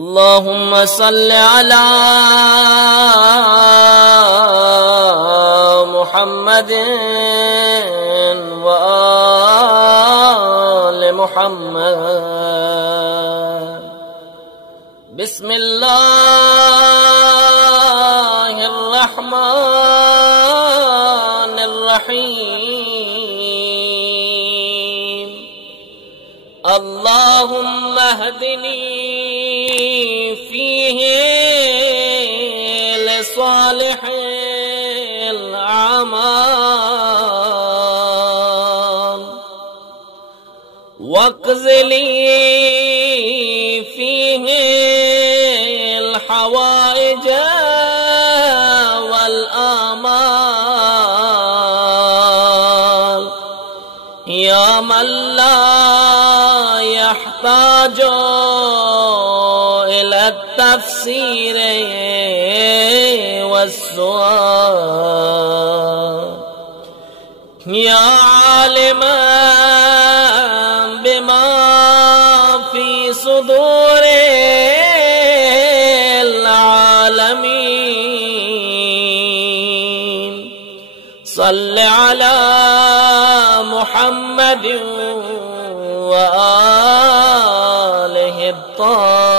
اللهم صل على محمد وآل محمد. بسم الله الرحمن الرحيم. اللهم اهدني فيه لصالح الأعمال، واقض لي فيه الحوائج والآمال، يا من لا يحتاج إلى التفسير والسؤال، يا عالما بما في صدور العالمين. صل على محمد وآله الطاهرين.